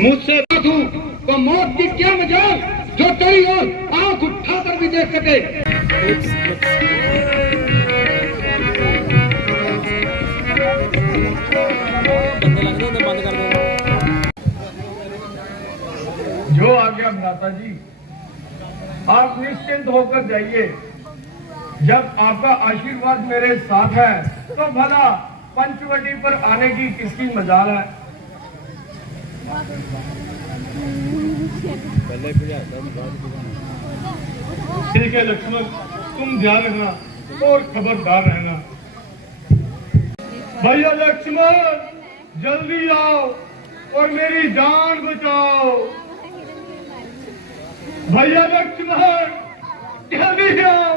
मुझसे बात हूँ तो मौत की क्या मजाल जो तेरी ओर आंख उठाकर भी देख सके। जो आज्ञा माता जी, आप निश्चिंत होकर जाइए। जब आपका आशीर्वाद मेरे साथ है तो भला पंचवटी पर आने की किसकी मजाल है। ठीक है लक्ष्मण, तुम ध्यान रखना और खबरदार रहना। भैया लक्ष्मण जल्दी आओ और मेरी जान बचाओ। भैया लक्ष्मण जल्दी आओ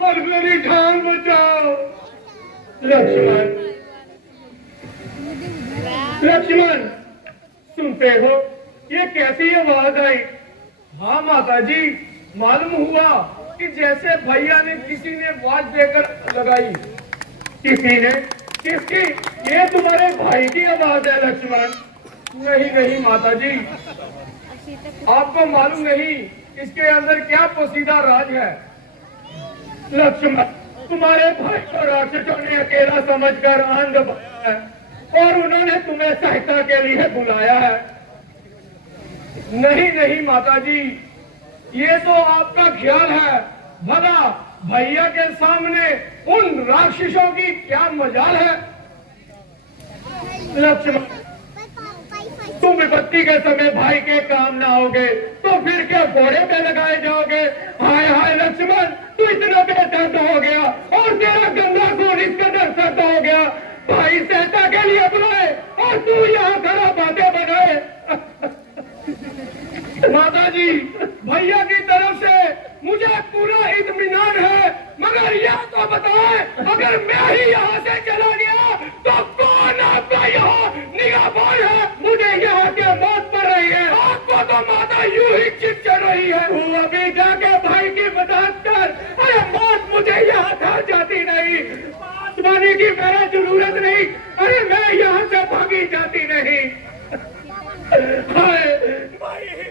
और मेरी जान बचाओ। लक्ष्मण लक्ष्मण सुनते हो ये कैसी आवाज आई। हाँ माता जी, मालूम हुआ कि जैसे भैया ने किसी ने आवाज देकर लगाई। किसी ने? किसकी? ये तुम्हारे भाई की आवाज है लक्ष्मण। नहीं नहीं माता जी, आपको मालूम नहीं इसके अंदर क्या पोसीदा राज है। लक्ष्मण, तुम्हारे भाई को राक्षसों ने अकेला समझकर अंध बनाया है और उन्होंने तुम्हें सहायता के लिए बुलाया है। नहीं नहीं माता जी, ये तो आपका ख्याल है। भला भैया के सामने उन राक्षसों की क्या मजाल है। लक्ष्मण, तुम विपत्ति के समय भाई के काम ना आओगे तो फिर क्या घोड़े पे लगाए जाओगे। हाय हाय लक्ष्मण, तू इतना बेदर्द हो गया और तेरा गंदा खून इस कदर सर्द हो गया। भाई सहायता के लिए बुलाए और तू यहाँ खड़ा बातें बनाए। माता जी, भैया की तरफ से मुझे पूरा इत्मीनान है, मगर यह तो बताए अगर मैं ही यहाँ से चला गया तो कौन आपका यहाँ निगाहबान है। मुझे यहाँ के मौत पड़ रही है। आपको तो माता यूं ही चिप चढ़ रही है। तू अभी जाके भाई की मदद कर। अरे मौत मुझे यहाँ था जाती नहीं, आसमानी की मेरा जरूरत नहीं। अरे मैं यहाँ से भागी जाती नहीं।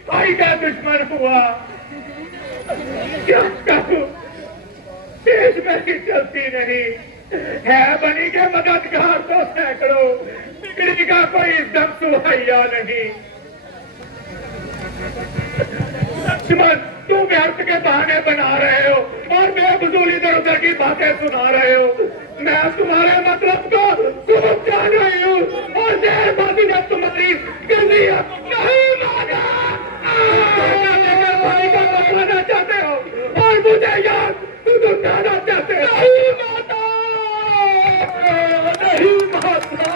भाई का दुश्मन हुआ, क्या करूं, देश में ही चलती नहीं है। बनी के मददगार तो सैकड़ों, बिगड़ी का कोई दम सुहाया नहीं। लक्ष्मण, तुम व्यर्थ के बहाने बना रहे हो और बेफजूल इधर उधर की बातें सुना रहे हो। मैं तुम्हारे मतलब को खूब जान रही हूँ और देर बाद ने तुम्हारी गलती नहीं माना। भाई का बचाना चाहते हो और मुझे याद तुम जाना चाहते हो। नहीं माता, नहीं माता।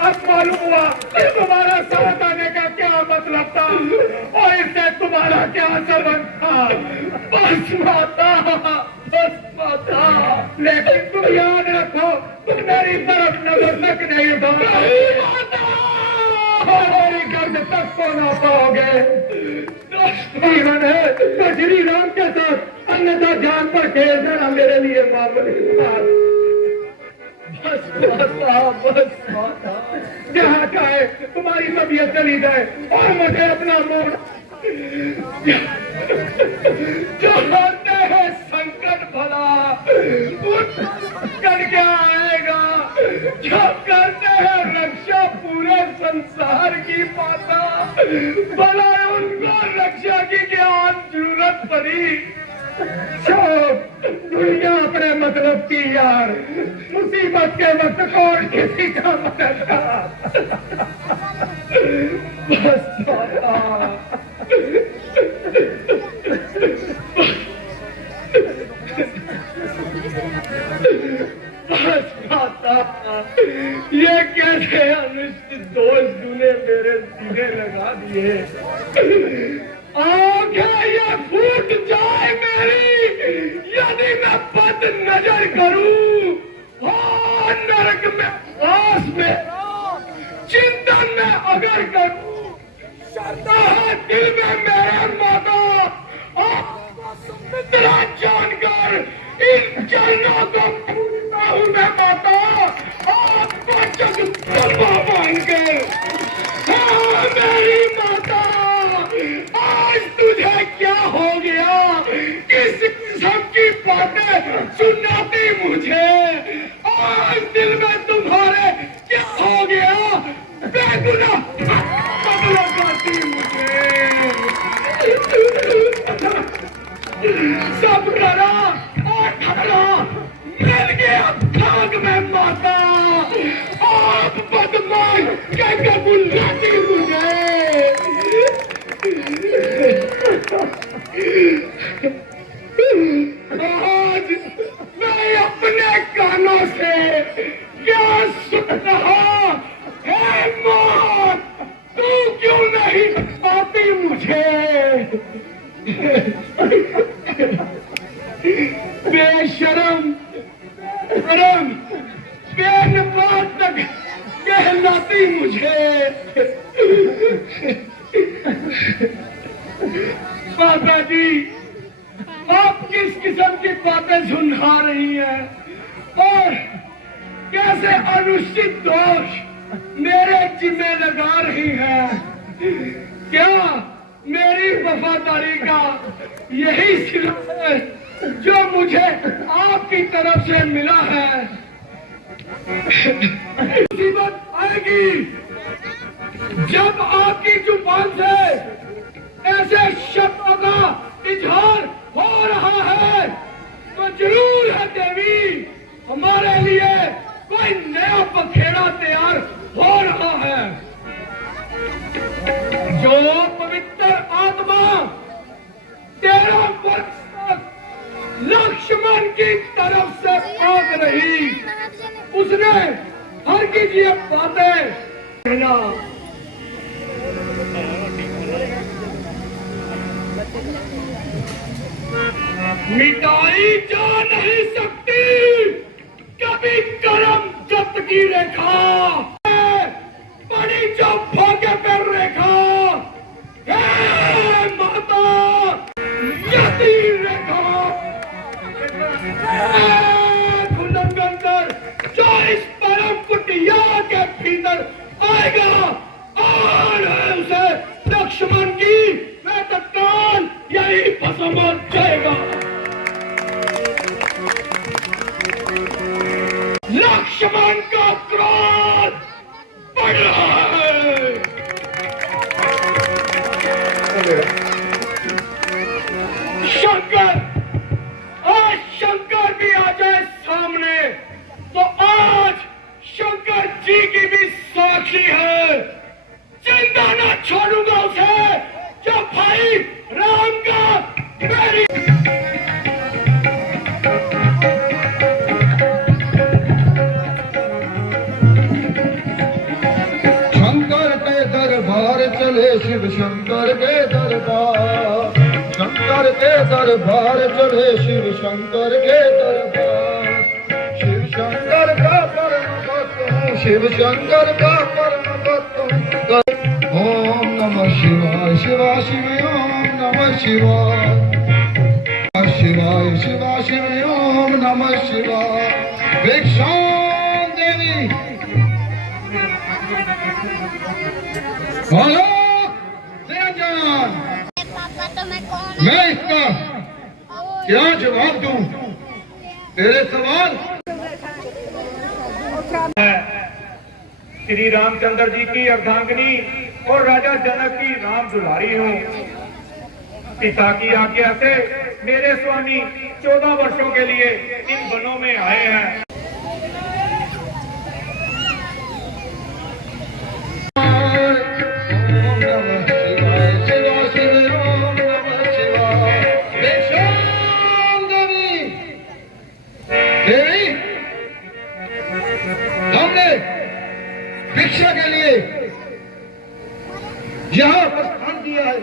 अब मालूम हुआ कि तुम्हारा साथ आने का क्या मतलब था और इससे तुम्हारा क्या संबंध था। बस माता, बस माता। लेकिन तुम याद रखो, तुम मेरी तरफ नजर तक नहीं उठा। हमारी गर्द तक को ना पाओगे। जीवन है तो श्री राम के साथ, अन्यथा जान पर खेल देना मेरे लिए मामूली बात। बस माता, बस माता। जहाँ चाहे तुम्हारी तबीयत चली जाए और मुझे अपना मूड जो मानते हैं संकट भला उठ कर क्या आएगा। जो करते हैं रक्षा पूरे संसार की माता, भला उनको रक्षा की क्या जरूरत पड़ी। दुनिया अपने मतलब की यार, मुसीबत के वक्त कौन किसी का मदद का। बस माता, बस माता। ये कैसे अनिश्चित दोष तूने मेरे सीने लगा दिए। आंखें ये फूट जाए मेरी यदि मैं बद नजर करूं। हाँ, नरक में आस में चिंतन में अगर करूं, शर्ता है दिल में मेरे माता। आपको सुमित्रा जानकर इन चरणों को पूजता हूं मैं माता। आपको जगदम्बा मानकर बेशरम, शर्म, बेनकाब तक कहलाती मुझे। पापा जी, आप किस किस्म की बातें सुना रही हैं और कैसे अनुचित दोष मेरे जिम्मे लगा रही हैं? क्या मेरी वफादारी का यही सिला है जो मुझे आपकी तरफ से मिला है? मुसीबत आएगी जब आपकी जुबान से ऐसे शब्दों का इजहार हो रहा है, तो जरूर है देवी हमारे लिए कोई नया पखेड़ा तैयार हो रहा है। जो पवित्र आत्मा 13 वर्ष तक लक्ष्मण की तरफ से भाग रही, उसने हर की ये बातें कहना मिटाई जा नहीं सकती कभी करम जब्त की रेखा, बड़ी जो भोगे पर रेखा है माता यही रेखा उल्लंघन कर जो इस परम कुटिया के भीतर आएगा और उसे लक्ष्मण की मैं तत्काल यही भस्म हो जाएगा। लक्ष्मण का क्रोध बढ़ रहा है। शंकर, आज शंकर भी आ जाए सामने तो आज शंकर जी की भी साक्षी है, जिंदा ना छोड़ूंगा उसे जो भाई राम का मेरी चले शिव शंकर के दरबार, शंकर के दरबार चले शिव शंकर के दरबार। शिव शंकर का परम भक्त हूँ, शिव शंकर का परम भक्त हूँ। ओम नमः शिवाय, शिवा शिव ओम नमः शिवाय, शिवाय शिवा शिव ओम नमः शिवाय। भिक्षाम देवी बोलो निरंजन। पापा तो मैं कौन? मैं इसका क्या जवाब दूं तेरे सवाल? श्री रामचंद्र जी की अर्धांगिनी और राजा जनक की राम दुलारी हूँ। पिता की आज्ञा से मेरे स्वामी 14 वर्षों के लिए इन वनों में आए हैं। भिक्षा के लिए यहाँ पर स्थान दिया है,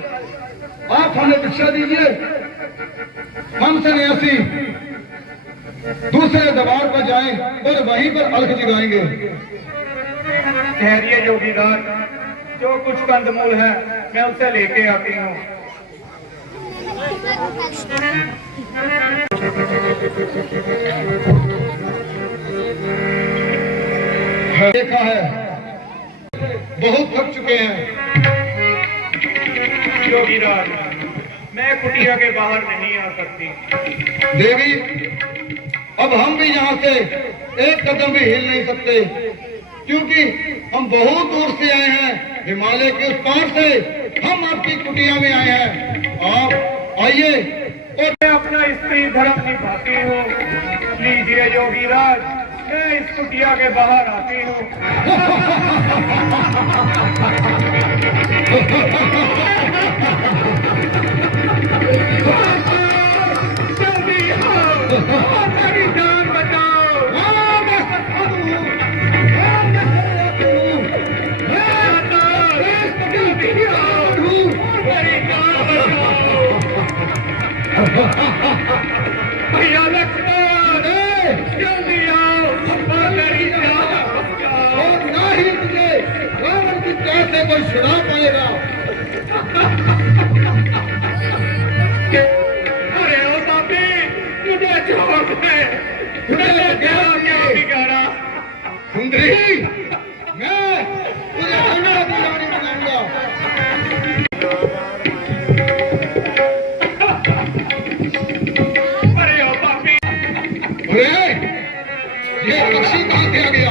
आप हमें भिक्षा दीजिए। हम सन्यासी दूसरे दरबार पर जाएं और वहीं पर अलख जगाएंगे। ठहरिए जोगीदार, जो कुछ कंदमूल है मैं उसे लेके आती हूँ। देखा है, बहुत थक चुके हैं। जोगीदार, मैं कुटिया के बाहर नहीं आ सकती। देवी, अब हम भी यहाँ से एक कदम भी हिल नहीं सकते, क्योंकि हम बहुत दूर से आए हैं, हिमालय के उस पार से हम आपकी कुटिया में आए हैं। आप आइए और मैं अपना स्त्री धर्म निभाती हूँ। लीजिए जोगीराज, मैं इस कुटिया के बाहर आती हूँ। जल्दी आओ, मेरी जान बचाओ। भैया जल्दी आओ और मेरी जान बचाओ। और ना ही तुझे रावण की कैद से कोई छुड़ा पाएगा। अरे ओ पापी, मुझे छोड़ दे, मैंने क्या बिगाड़ा? सुंदरी, मैं तुझे रंगा की रानी बनाऊंगा। अरे ओ पापी, अरे ये पक्षी कहाँ से आ गया?